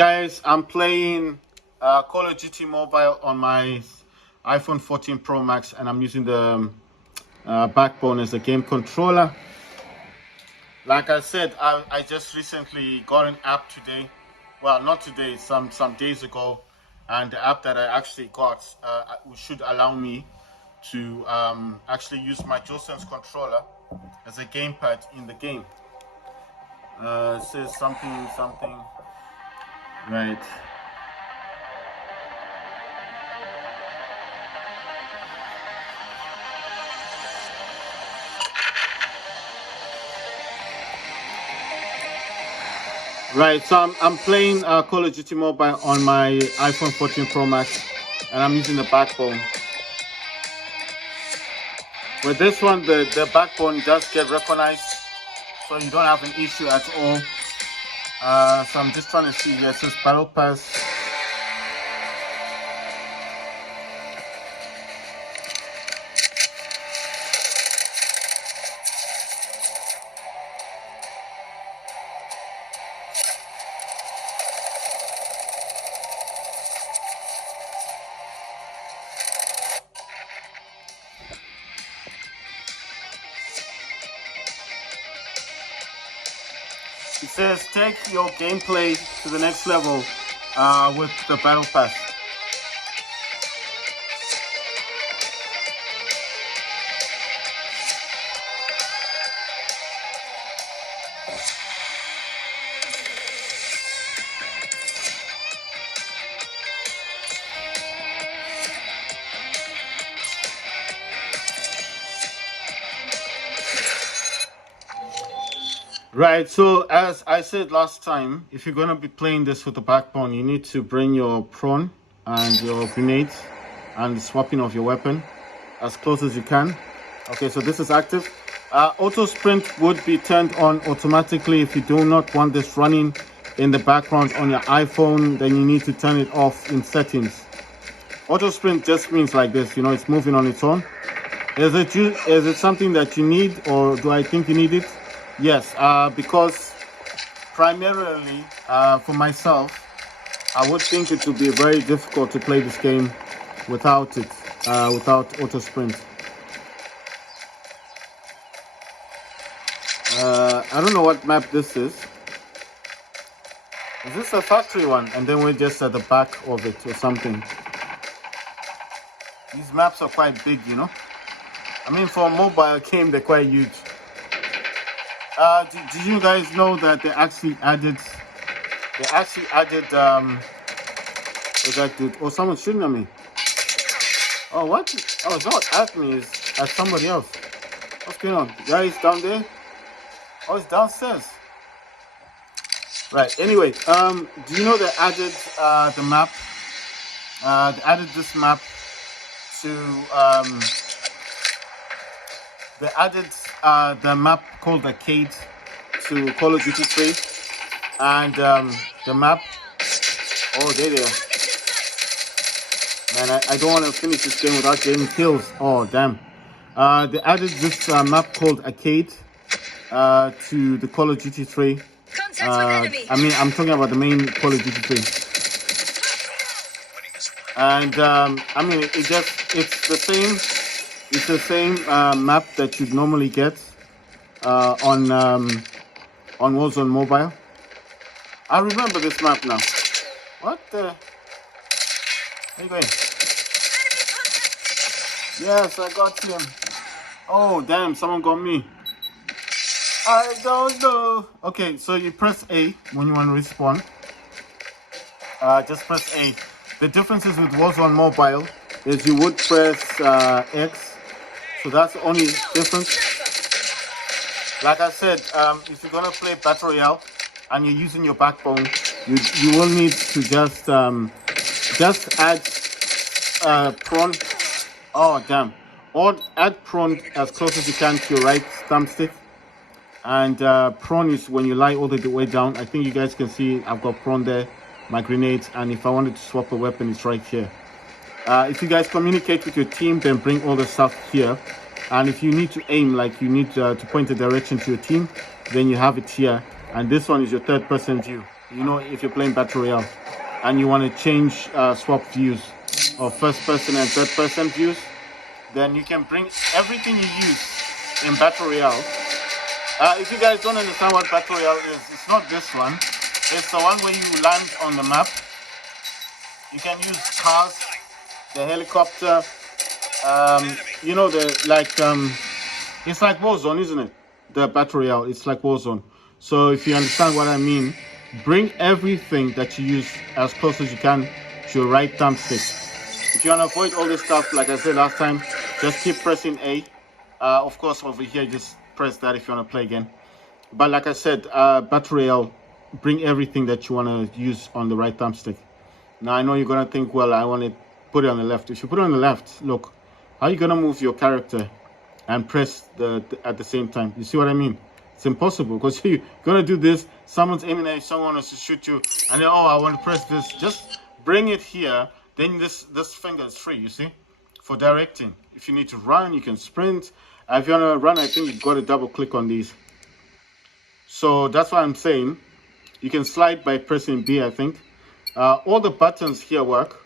Guys, I'm playing Call of Duty Mobile on my iPhone 14 Pro Max, and I'm using the BackBone as a game controller. Like I said, I just recently got an app today. Well, not today, some days ago, and the app that I actually got should allow me to actually use my DualSense controller as a gamepad in the game. It says something, right? Right, so I'm playing Call of Duty Mobile on my iPhone 14 Pro Max, and I'm using the BackBone. With this one, the BackBone does get recognized, so you don't have an issue at all. So I'm just trying to see, yeah, it says Battle Pass. It says take your gameplay to the next level with the Battle Pass. Right, so as I said last time, if you're going to be playing this with the BackBone, you need to bring your prawn and your grenades and the swapping of your weapon as close as you can. Okay, so this is active. Auto sprint would be turned on automatically. If you do not want this running in the background on your iPhone, then you need to turn it off in settings. Auto sprint just means like this, you know, it's moving on its own. Is it something that you need, or do I think you need it? Yes, because primarily for myself, I would think it would be very difficult to play this game without it, without auto sprint. I don't know what map this is. Is this a factory one? And then we're just at the back of it or something. These maps are quite big, you know. I mean, for a mobile game, they're quite huge. Did you guys know that they actually added what's that dude? Oh, someone's shooting at me. Oh, what? Oh, it's not at me, it's at somebody else. What's going on? The guy is down there? Oh, it's downstairs. Right, anyway, do you know they added the map? They added this map to they added the map called Arcade to Call of Duty 3, and the map, oh, there they are. Man, I don't want to finish this game without getting kills. Oh, damn. They added this map called Arcade to the Call of Duty 3. I mean, I'm talking about the main Call of Duty 3. And I mean, it's the same map that you'd normally get on Warzone Mobile. I remember this map now. What the? Where are you going? Yes, I got him. Oh, damn, someone got me. I don't know. Okay, so you press A when you want to respawn. Just press A. The differences with Warzone Mobile is you would press X. So that's the only difference. Like I said, if you're gonna play Battle Royale and you're using your BackBone, you will need to just add prawn. Oh, damn. Or add prawn as close as you can to your right thumbstick. And prawn is when you lie all the way down. I think you guys can see I've got prawn there, my grenades, and if I wanted to swap a weapon, it's right here. If you guys communicate with your team, then bring all the stuff here. And if you need to aim, like you need to point the direction to your team, then you have it here. And this one is your third person view. You know, if you're playing Battle Royale and you want to change swap views or first person and third person views, then you can bring everything you use in Battle Royale. If you guys don't understand what Battle Royale is, it's not this one. It's the one where you land on the map. You can use cars, the helicopter, you know, it's like Warzone, isn't it? The Battle Royale, it's like Warzone. So if you understand what I mean, bring everything that you use as close as you can to your right thumbstick. If you want to avoid all this stuff, like I said last time, just keep pressing A. Of course, over here, just press that if you want to play again. But like I said, Battle Royale, bring everything that you want to use on the right thumbstick. Now, I know you're going to think, well, I want to put it on the left. If you put it on the left, look, how are you going to move your character and press at the same time? You see what I mean? It's impossible because you're going to do this. Someone's aiming at you, someone wants to shoot you, and then, oh, I want to press this. Just bring it here. Then this finger is free, you see, for directing. If you need to run, you can sprint. If you want to run, I think you've got to double click on these. So that's what I'm saying. You can slide by pressing B, I think. All the buttons here work.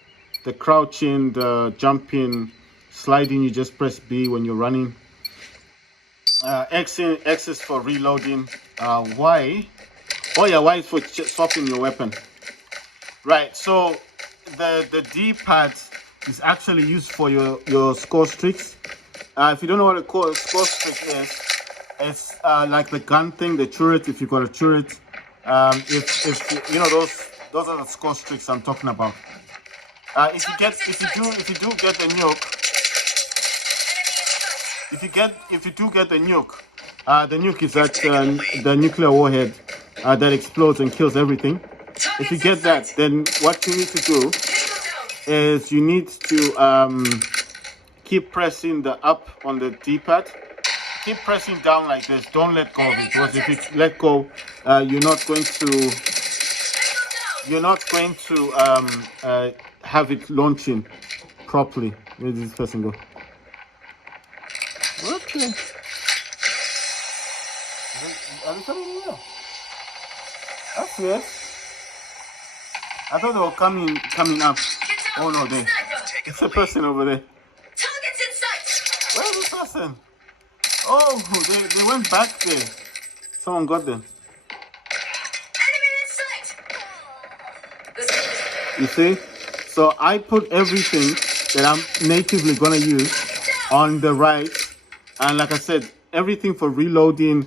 The crouching, the jumping, sliding, you just press B when you're running. X is for reloading. Y, oh yeah, Y is for swapping your weapon. Right, so the D-pad is actually used for your score streaks. If you don't know what a score streak is, it's like the gun thing, the turret. If you got a turret, if you know those are the score streaks I'm talking about. If you do get a nuke, if you do get a nuke, the nuke is that the nuclear warhead that explodes and kills everything. If you get that, then what you need to do is you need to keep pressing the up on the D-pad. Keep pressing down like this. Don't let go of it, because if you let go, you're not going to have it launching properly. Where did this person go? Okay. Are they coming here? That's weird. I thought they were coming up. Oh no, it's a person over there. Targets in sight. Where's this person? Oh, they went back there. Someone got them. Enemy in sight. You see? So I put everything that I'm natively gonna use on the right, and like I said, everything for reloading,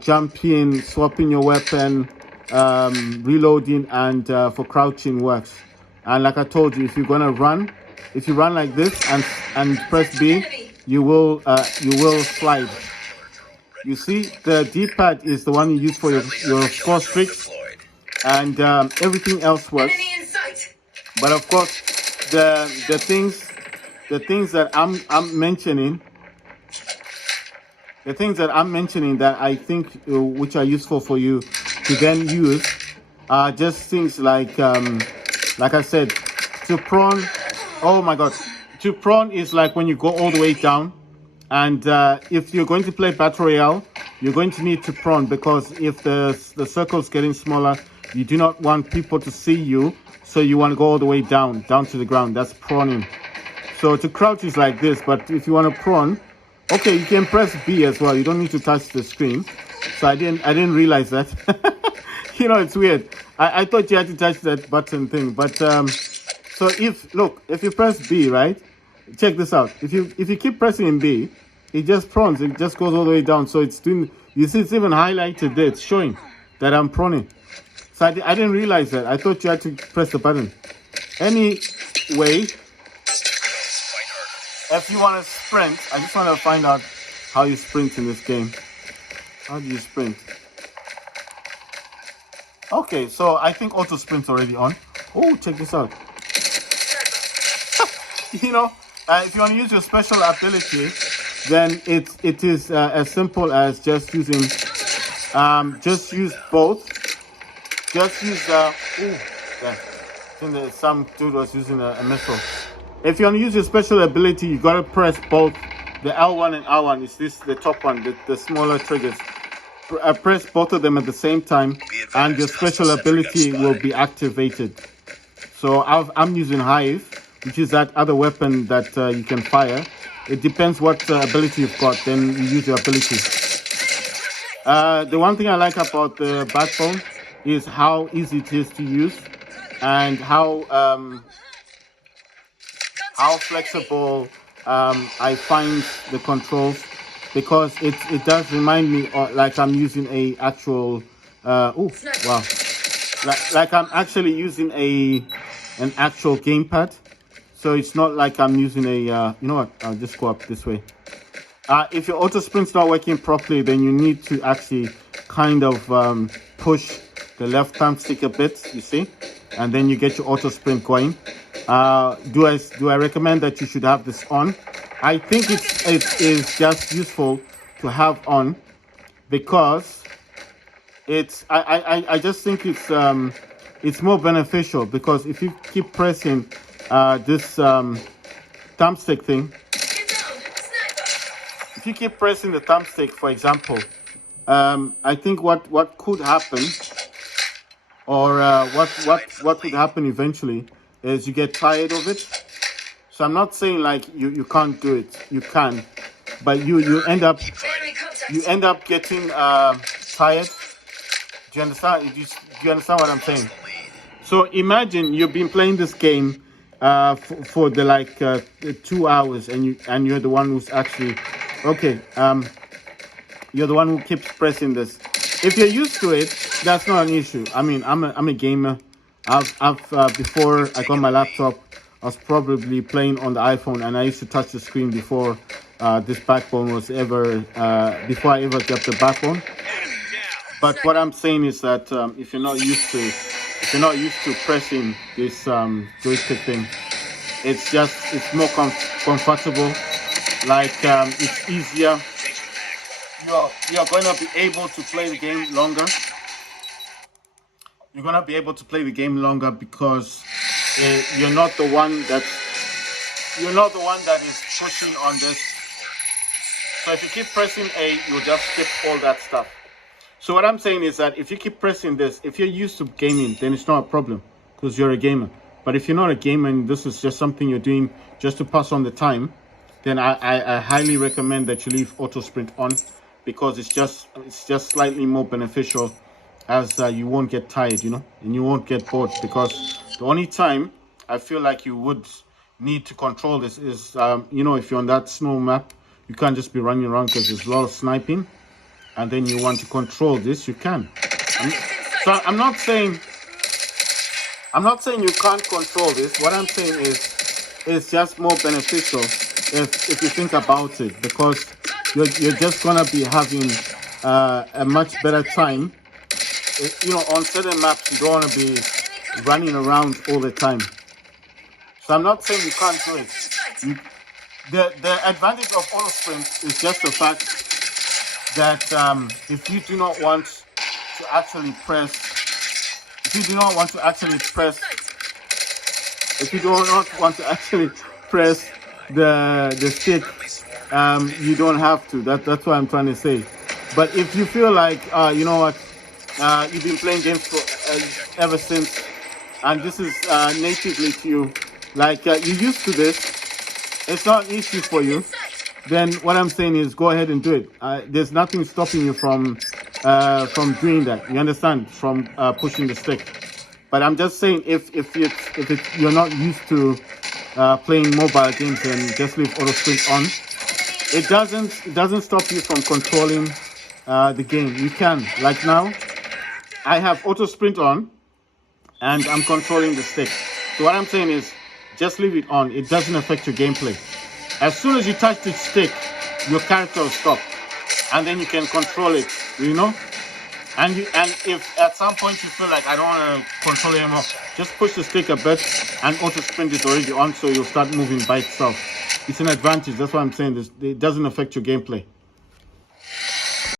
jumping, swapping your weapon, reloading, and for crouching works. And like I told you, if you're gonna run, if you run like this and press B, you will slide. You see, the D-pad is the one you use for your score streaks, and everything else works. But of course, the things that I'm mentioning, that I think which are useful for you to then use, are just things like I said, to prone. Oh my God, to prone is like when you go all the way down, and if you're going to play Battle Royale, you're going to need to prone, because if the circle's getting smaller, you do not want people to see you, so you want to go all the way down to the ground. That's proning. So to crouch is like this, but if you want to prone, okay, you can press B as well. You don't need to touch the screen. So I didn't realize that. You know, it's weird. I thought you had to touch that button thing, but so if you press B, right? Check this out. If you keep pressing B, it just prones. It just goes all the way down. So it's doing. You see, it's even highlighted there. It's showing that I'm proning. So I didn't realize that. I thought you had to press the button. Anyway, if you want to sprint, I just want to find out how you sprint in this game. How do you sprint? Okay, so I think auto sprint's already on. Oh, check this out. You know, if you want to use your special ability, then it is as simple as just using, just use both. Just use the, I think some dude was using a missile. If you want to use your special ability, you got to press both the L1 and R1. Is this the top one, the smaller triggers? press both of them at the same time, and your special ability will be activated. So I'm using Hive, which is that other weapon that you can fire. It depends what ability you've got, then you use your ability. The one thing I like about the Backbone is how easy it is to use, and how flexible I find the controls, because it does remind me like I'm using a actual oh wow, like I'm actually using an actual gamepad. So it's not like I'm using a you know what, I'll just go up this way. If your auto sprint's not working properly, then you need to actually kind of push the left thumbstick a bit, you see, and then you get your auto sprint going. Do I recommend that you should have this on? I think it is just useful to have on, because I just think it's more beneficial, because if you keep pressing this thumbstick thing, if you keep pressing the thumbstick, for example, I think what could happen, or what could happen eventually, is you get tired of it. So I'm not saying like you can't do it. You can, but you end up getting tired. Do you understand? Do you understand what I'm saying? So imagine you've been playing this game for the like 2 hours, and you're the one who's actually okay. You're the one who keeps pressing this. If you're used to it, that's not an issue. I mean, I'm a gamer. I've before I got my laptop, I was probably playing on the iPhone, and I used to touch the screen before this Backbone was ever before I ever got the Backbone. But what I'm saying is that if you're not used to pressing this joystick thing, it's more comfortable. Like it's easier. You're going to be able to play the game longer. You're going to be able to play the game longer, because you're not the one that is pushing on this. So if you keep pressing A, you'll just skip all that stuff. So what I'm saying is that if you keep pressing this, if you're used to gaming, then it's not a problem, because you're a gamer. But if you're not a gamer and this is just something you're doing just to pass on the time, then I highly recommend that you leave auto sprint on, because it's just slightly more beneficial, as you won't get tired, you know, and you won't get bored. Because the only time I feel like you would need to control this is you know, if you're on that snow map, you can't just be running around, because there's a lot of sniping, and then you want to control this, you can. So I'm not saying you can't control this. What I'm saying is it's just more beneficial if you think about it, because you're just gonna be having a much better time. You know, on certain maps you don't want to be running around all the time. So I'm not saying you can't do it. The advantage of auto sprint is just the fact that if you do not want to actually press the stick, you don't have to. That's what I'm trying to say. But if you feel like you know what, you've been playing games for ever since, and this is natively to you, like you're used to this, it's not an issue for you, then what I'm saying is go ahead and do it. There's nothing stopping you from doing that. You understand? From pushing the stick. But I'm just saying, if you're not used to playing mobile games, and just leave auto sprint on, it doesn't stop you from controlling the game. You can, like now, I have auto sprint on, and I'm controlling the stick. So what I'm saying is, just leave it on. It doesn't affect your gameplay. As soon as you touch the stick, your character will stop, and then you can control it, you know. And if at some point you feel like I don't want to control it anymore, just push the stick a bit, and auto sprint is already on, so you'll start moving by itself. It's an advantage. That's why I'm saying this. It doesn't affect your gameplay.